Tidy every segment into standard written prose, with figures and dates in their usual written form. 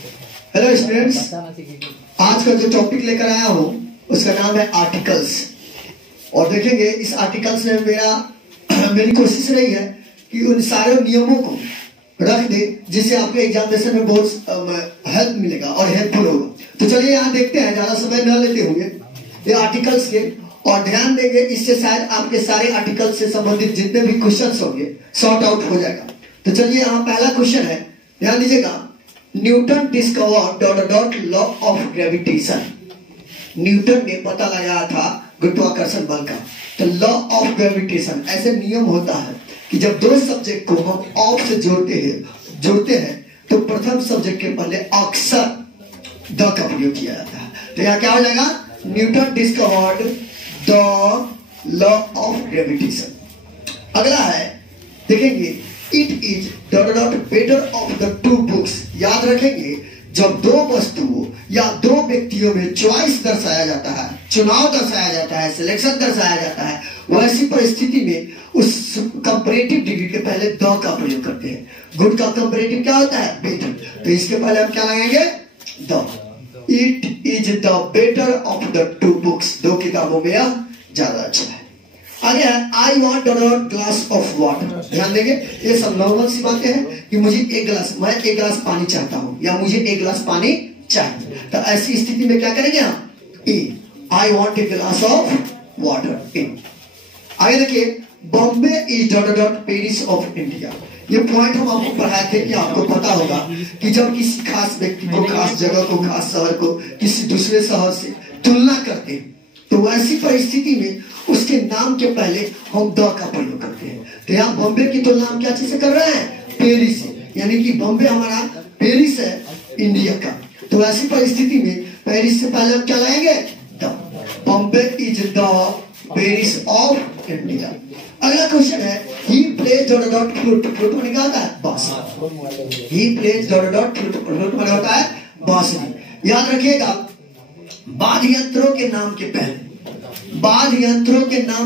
Hello students, आज का जो टॉपिक लेकर आया हूँ उसका नाम है आर्टिकल्स। और देखेंगे इस आर्टिकल्स में मेरी कोशिश रही है कि उन सारे नियमों को रख दे जिससे आपके एग्जामिनेशन में बहुत हेल्प मिलेगा और हेल्पफुल होगा। तो चलिए यहाँ देखते हैं, ज्यादा समय न लेते हुए ये आर्टिकल्स के, और ध्यान देंगे, इससे शायद आपके सारे आर्टिकल से संबंधित जितने भी क्वेश्चंस होंगे सॉर्ट आउट हो जाएगा। तो चलिए यहाँ पहला क्वेश्चन है, ध्यान दीजिएगा। Newton discovered law of gravitation. Newton ने पता लगाया था गुरुत्वाकर्षण बल का। तो लॉ ऑफ ग्रेविटेशन ऐसे नियम होता है कि जब दो सब्जेक्ट को हम ऑफ से जोड़ते हैं तो प्रथम सब्जेक्ट के पहले अक्सर द का प्रयोग किया जाता है। तो यहाँ क्या हो जाएगा? Newton discovered the law of gravitation. अगला है, देखेंगे, it is better off the to books. याद रखेंगे, जब दो वस्तुओं या दो व्यक्तियों में चॉइस दर्शाया जाता है, चुनाव दर्शाया जाता है, सिलेक्शन दर्शाया जाता है, वैसी परिस्थिति में उस कंपैरेटिव डिग्री के पहले द का प्रयोग करते हैं। गुड का कंपैरेटिव क्या होता है? बेटर। तो इसके पहले हम क्या लगाएंगे? The. It is the better off the to books. दो किताबों में यह ज्यादा अच्छा है। आगे है, I want glass of water. ध्यान देंगे, ये सब नॉर्मल सी बातें हैं कि मैं एक गिलास पानी चाहता हूं या मुझे एक गिलास पानी चाहिए। तो ऐसी स्थिति में क्या करेंगे हम? आई want a glass of water. आगे देखिए, Bombay is Paris of India. ये पॉइंट हम आपको पढ़ाए थे कि आपको पता होगा कि जब किसी खास व्यक्ति को, खास जगह को, खास शहर को किसी दूसरे शहर से तुलना करते हैं तो वैसी परिस्थिति में उसके नाम के पहले हम द का प्रयोग करते हैं। तो यहाँ बॉम्बे की तुलना हम क्या चीज से कर रहे हैं? पेरिस से। यानी कि बॉम्बे हमारा पेरिस है इंडिया का। तो ऐसी परिस्थिति में पेरिस से पहले हम क्या लाएंगे? The. Bombay is the Paris of India. अगला क्वेश्चन है, ही प्लेज फ्लूट। फ्लूट मैंने क्या होता है? बांसुरी। ही प्लेज फ्लूट मैंने होता है बांसुरी। याद रखिएगा, वाद्य यंत्रों के नाम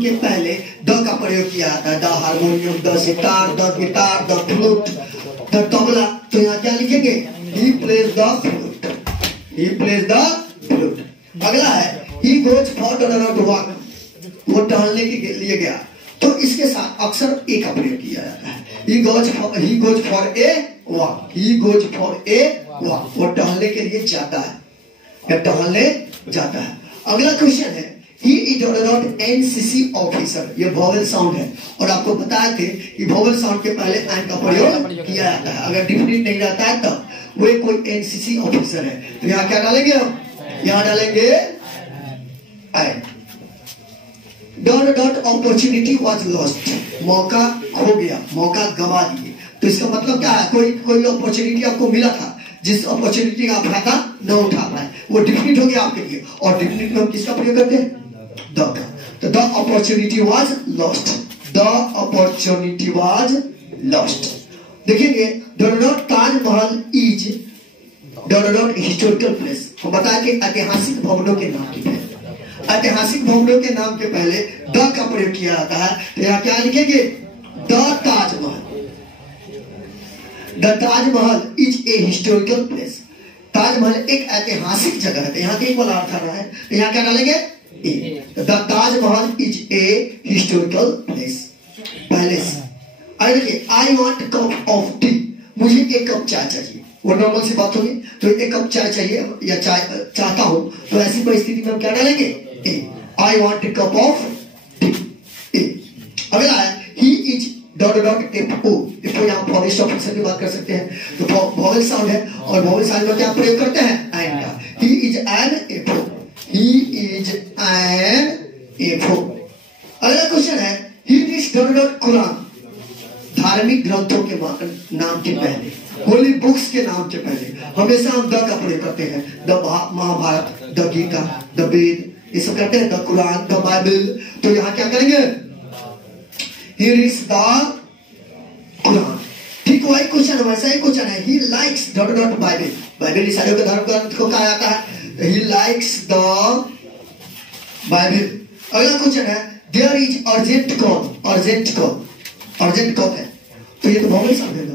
के पहले द का प्रयोग किया जाता है। The harmonium, the sitar, the guitar, the flute, the tabla. तो यहाँ क्या लिखेंगे? He plays the flute. He plays the flute. अगला है, ही गोज फॉर वॉक। वो टहलने के लिए गया। तो इसके साथ अक्सर ए का प्रयोग किया जाता है। He goes for a walk. He goes for a walk. वो टहलने के लिए जाता है या टहलने जाता है। अगला क्वेश्चन है, ही इज एनसीसी ऑफिसर। ये वोवेल साउंड है और आपको बताए थे कि वोवेल साउंड के पहले एन का प्रयोग किया जाता है। अगर डिफिनिट नहीं रहता है तब वो कोई एनसीसी ऑफिसर है। तो यहाँ क्या डालेंगे हम? यहाँ डालेंगे एन। Opportunity was lost. मौका खो गया, मौका गवा दिए। तो इसका मतलब क्या है? कोई अपॉर्चुनिटी आपको मिला था, जिस अपॉर्चुनिटी का आप फायदा न उठा पाए, वो डिफिनिट हो गया आपके लिए। और डिफिनिट में हम किसका प्रयोग करते हैं? द का। तो the opportunity was lost. The opportunity was lost. देखेंगे, ताजमहल इज हिस्टोरिकल प्लेस। हम बताया कि ऐतिहासिक भवनों के नाम के पहले, ऐतिहासिक भवनों के नाम के पहले द का प्रयोग किया जाता है। तो यहाँ क्या लिखेंगे? The Taj Mahal. The Taj Mahal is a historical place. Taj Mahal एक ऐतिहासिक जगह है। यहाँ एक वाला अर्थ आ रहा है, तो यहाँ क्या डालेंगे? A. The Taj Mahal is a historical place. पहले से I want cup of tea. मुझे एक कप चाय चाहिए। वो नॉर्मल सी बात होगी। तो एक कप चाय चाहिए या चाय चाहता हूं, तो ऐसी परिस्थिति में हम क्या डालेंगे? A. I want a cup of tea. A. अगला है, ही इज एफओ। यहाँ फॉरेस्ट ऑफिसर की बात कर सकते हैं। तो वोवेल साउंड है और वोवेल साउंड में क्या प्रयोग करते हैं? एन का। He is an FO. He is an FO. अगला क्वेश्चन है, ही इज कुरान। धार्मिक ग्रंथों के नाम के पहले, होली बुक्स के नाम के पहले हमेशा हम द का प्रयोग करते हैं। The Mahabharata, the Gita, the Veda, ये सब करते हैं। The Quran, the Bible. तो यहाँ क्या करेंगे? Here is the Quran। ठीक वही क्वेश्चन है, वैसा ही क्वेश्चन है। He likes Bible. बाइबल ईसाइयों के धर्म ग्रंथ को कहा जाता है। He likes the Bible. अगला क्वेश्चन है, there is urgent call। Urgent कब है? तो ये तो वोवेल साउंड है।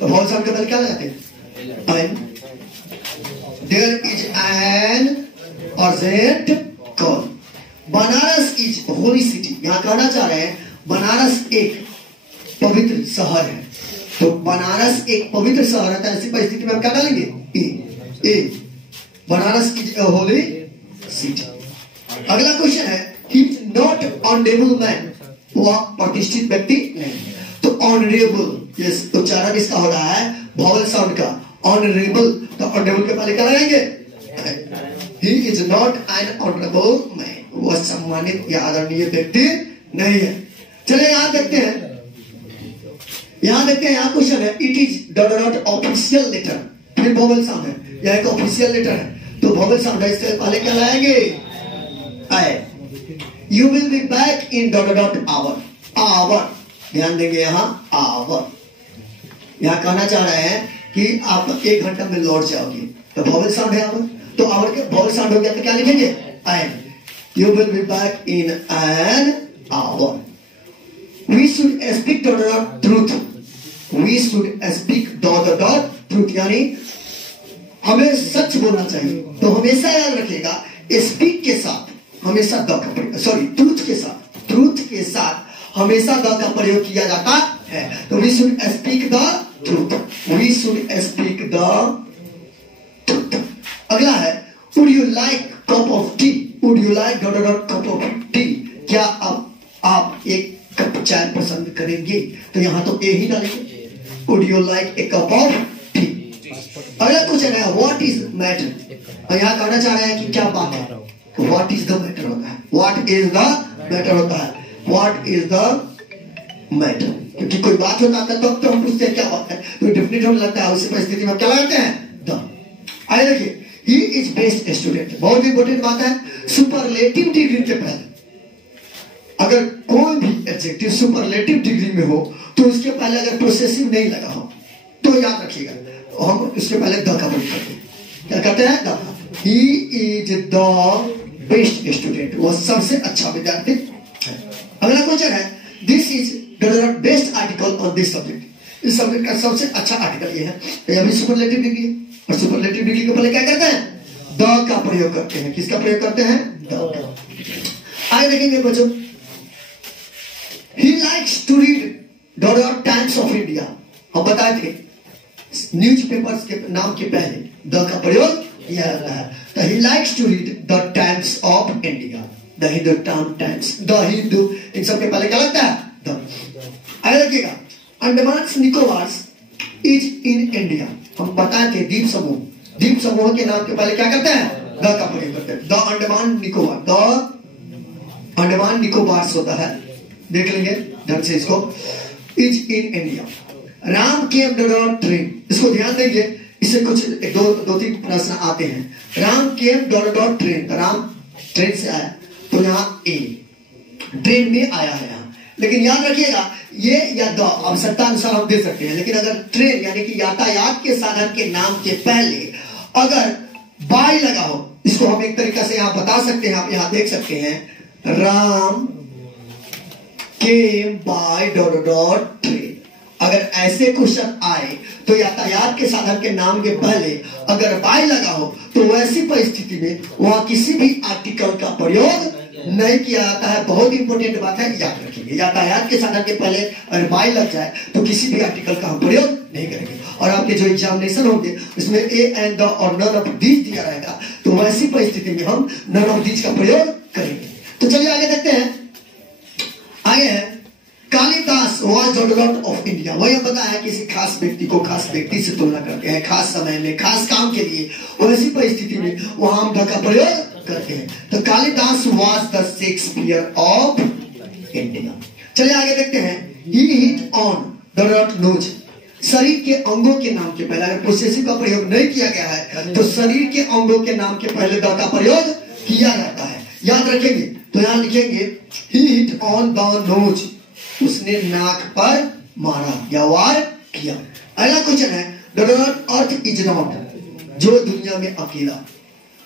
तो वोवेल साउंड के पहले क्या लगाते हैं? There is an urgent call. Banaras is holy city, यहां कहना चाह रहे हैं बनारस एक पवित्र शहर है। तो बनारस एक पवित्र शहर है, तो ऐसी परिस्थिति में हम क्या डालेंगे? A. Banaras is a holy city. अगला क्वेश्चन है he is not honourable man, वह प्रतिष्ठित व्यक्ति नहीं। तो ऑनरेबल ये उच्चारण इसका हो रहा है वॉवल साउंड का, ऑनरेबल। तो ऑनरेबल के पहले क्या लगाएंगे? ही is not an honourable man, वह सम्मानित या आदरणीय व्यक्ति नहीं है। चलिए यहां देखते हैं, यहां क्वेश्चन है it is dot dot official letter, फिर वॉवल साउंड है, यह एक ऑफिशियल लेटर है तो वॉवल साउंड है, इससे पहले क्या लाएंगे? आए। You will be back in dot dot hour, hour ध्यान देंगे यहां आवर। यहां कहना चाह रहे हैं कि आप 1 घंटा में लौट जाओगे, तो वॉवल साउंड है आवर, तो आवर के वॉवल साउंड हो गया तो क्या लिखेंगे? I. You will be back in an hour. We should speak dot dot truth, we should speak dot dot truth, यानी हमें सच बोलना चाहिए। तो हमेशा याद रखिएगा स्पीक के साथ हमेशा द का, सॉरी ट्रूथ के साथ, ट्रूथ के साथ हमेशा द का प्रयोग किया जाता है। तो we should speak the truth, we should speak the truth. अगला है would you like cup of tea, would you like dot dot cup of tea, क्या आप एक कप चाय पसंद करेंगे? तो यहां तो ए ही डालेंगे, would you like a cup of T. अगला क्वेश्चन है व्हाट इज मैटर, और यहां कहना चाह रहे हैं कि क्या बात है? व्हाट इज द मैटर होता है, व्हाट इज द मैटर होता है, व्हाट इज द मैटर। क्योंकि कोई बात होता है तो हम पूछते हैं क्या बात है, तो डेफिनेट होने लगता है, उसी परिस्थिति में क्या लगाते हैं? द। आइए देखिए ही इज बेस्ट स्टूडेंट, बहुत इंपॉर्टेंट बात है। सुपरलेटिव डिग्री के पहले अगर कोई भी एडजेक्टिव सुपरलेटिव डिग्री में हो तो उसके पहले अगर प्रोसेसिव नहीं लगा हो तो याद रखिएगा हम उसके पहले द का प्रयोग करते हैं। क्या कहते हैं? The. He is the best student, वह सबसे अच्छा विद्यार्थी है। अगला क्वेश्चन है this is the best article on this subject, इस सब्जेक्ट का सबसे अच्छा आर्टिकल ये है। यह भी सुपरलेटिव डिग्री है, और सुपरलेटिव डिग्री के पहले क्या करते हैं? द का प्रयोग करते हैं। किसका प्रयोग करते हैं? द का। आगे देखेंगे बच्चों, he likes to read dot dot times of India. हम बताए थे न्यूज़पेपर्स के नाम के पहले द का प्रयोग किया जाता है। तो he likes to read the times of India, the Hindustan Times, the Hindu, इन सब के पहले क्या लगता है? द। आगे देखिएगा Andaman Nicobar is in India, हम बताए थे द्वीप समूह, द्वीप समूह के नाम के पहले क्या करते हैं? द का प्रयोग करते हैं। द अंडमान निकोबार, द अंडमान निकोबार होता है, देख लेंगे ढंग से इसको। Is in India. Ram came dot train, इसको ध्यान देंगे, इससे कुछ दो तीन प्रश्न आते हैं। राम केम डॉट ट्रेन, राम ट्रेन से आया तो यहाँ ए ट्रेन में आया है यहाँ, लेकिन याद रखिएगा ये या द आवश्यकता अनुसार हम दे सकते हैं, लेकिन अगर ट्रेन यानी कि यातायात के साधन के नाम के पहले अगर बाय लगा हो, इसको हम एक तरीका से यहाँ बता सकते हैं। आप यहाँ देख सकते हैं Ram came by dot dot train. अगर ऐसे क्वेश्चन आए तो यातायात के साधन के नाम के पहले अगर बाय लगा हो तो वैसी परिस्थिति में वहां किसी भी आर्टिकल का प्रयोग नहीं किया जाता है। बहुत इंपॉर्टेंट बात है, याद रखिए यातायात के साधन के पहले अगर बाय लग जाए तो किसी भी आर्टिकल का हम प्रयोग नहीं करेंगे। और आपके जो एग्जामिनेशन होंगे उसमें ए एंड द और नन ऑफ दीज दिया रहेगा, तो वैसी परिस्थिति में हम नन ऑफ दीज का प्रयोग करेंगे। तो चलिए आगे देखते हैं। आगे है Kalidas was dot dot of India, वही हम बताया किसी खास व्यक्ति को खास व्यक्ति से तुलना करते हैं, खास समय में खास काम के लिए, वैसी परिस्थिति में वहां हम द का प्रयोग करते हैं। तो Kalidas was the Shakespeare of India. चलिए आगे देखते हैं he hit on the dot nose, शरीर के अंगों के नाम के पहले अगर पोसेसिव का प्रयोग नहीं किया गया है तो शरीर के अंगों के नाम के पहले द का प्रयोग किया जाता है, याद रखेंगे। तो यहां लिखेंगे ही हिट ऑन द नोज, उसने नाक पर मारा या वार किया। अगला क्वेश्चन है the dot earth is not, जो दुनिया में अकेला,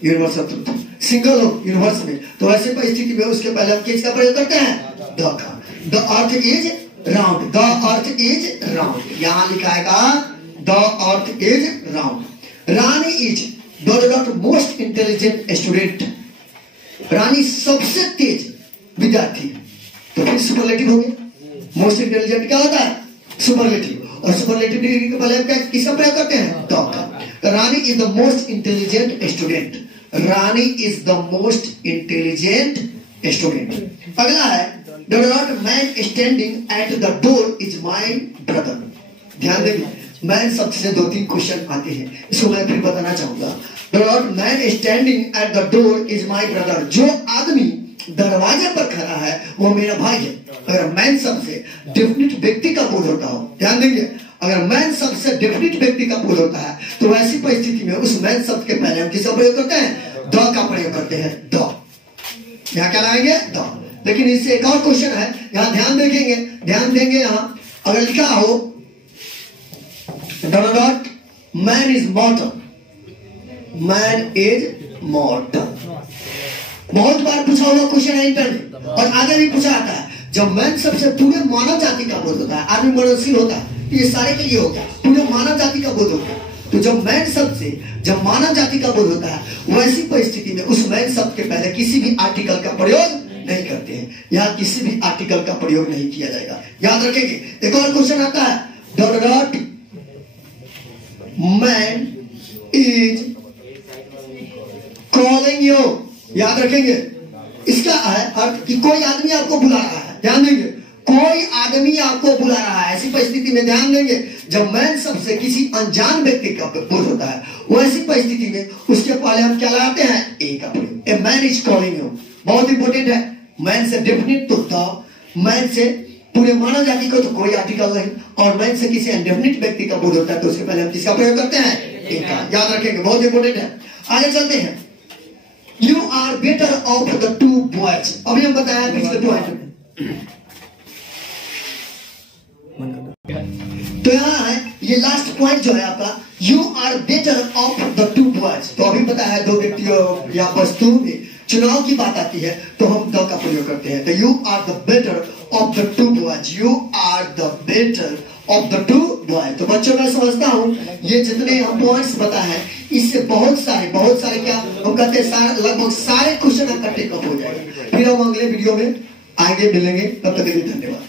यूनिवर्सल ट्रुथ, सिंगल हो यूनिवर्स में, तो ऐसी परिस्थिति में उसके पहले हम किसका प्रयोग करते हैं? द का। The earth is round, the earth is round, यहां लिखा है the earth is round. Rani is the most intelligent student. Rani सबसे तेज विद्यार्थी। तो फिर सुपरलेटिव हो गया। मोस्ट इंटेलिजेंट क्या होता है? सुपरलेटिव। और सुपरलेटिव डिग्री के पहले किसका प्रयोग करते हैं? द का। तो Rani is the most intelligent student. Rani is the most intelligent student. अगला है the man standing at the door is my brother. ध्यान देंगे, मैन शब्द से 2-3 क्वेश्चन आते हैं, इसको मैं फिर बताना चाहूंगा। The man standing at the door is my brother. जो आदमी दरवाजे पर खड़ा है वो मेरा भाई है। अगर मैन शब्द से डेफिनिट व्यक्ति का बोध होता हो, ध्यान देंगे, अगर मैन शब्द से डेफिनिट व्यक्ति का बोध होता है तो ऐसी परिस्थिति में उस मैन शब्द के पहले हम किसका प्रयोग करते हैं? द का प्रयोग करते हैं। द यहाँ क्या लाएंगे? द। लेकिन इससे एक और क्वेश्चन है, यहाँ ध्यान देखेंगे, ध्यान देंगे, यहाँ अगर लिखा हो मैन इज मॉर्टल, मैन इज मॉर्टल, बहुत बार पूछा हुआ क्वेश्चन है इंटर में और आगे भी पूछा जाता है। जब मैन सबसे पूरे मानव जाति का बोध होता है, आदमी मननशील होता है, ये सारे के लिए होता है, पूरे मानव जाति का बोध होता है। तो जब मैन शब्द से जब मानव जाति का बोध होता है वैसी परिस्थिति में उस मैन शब्द के पहले किसी भी आर्टिकल का प्रयोग नहीं करते हैं। यहाँ किसी भी आर्टिकल का प्रयोग नहीं किया जाएगा, याद रखेंगे। एक और क्वेश्चन आता है dot man is calling you. याद रखेंगे, इसका है अर्थ कि कोई आदमी आपको बुला रहा है। ध्यान देंगे, कोई आदमी आपको बुला रहा है। ऐसी परिस्थिति में ध्यान देंगे, जब मैन शब्द से किसी अनजान व्यक्ति का बोध होता है वैसी परिस्थिति में उसके पहले हम क्या लगाते हैं? ए का प्रयोग। A man is calling you बहुत इंपॉर्टेंट है। मैन से डेफिनिट तो द, मैन से पूरे मानव जाति को तो कोई आर्टिकल नहीं, और मैन से किसी अनडेफिनिट व्यक्ति का बोध होता है तो उसके पहले हम किसका प्रयोग करते हैं? ए का। याद रखेंगे, बहुत इंपॉर्टेंट है। आगे चलते हैं। You are better off the two boys. अभी हम बताया पिछले पॉइंट। तो यहाँ है ये लास्ट पॉइंट जो है आपका, you are better off the two boys. तो अभी पता है दो व्यक्तियों या वस्तुओं में चुनाव की बात आती है तो हम द का प्रयोग करते हैं। तो you are the better off the two boys. You are the better off the two boys. तो बच्चों मैं समझता हूँ ये जितने हम पॉइंट्स बताए हैं इससे बहुत सारे क्या हम कहते हैं लगभग सारे क्वेश्चन आपका टेकअप हो जाएगा। फिर हम अगले वीडियो में आगे मिलेंगे, तब तक के लिए धन्यवाद।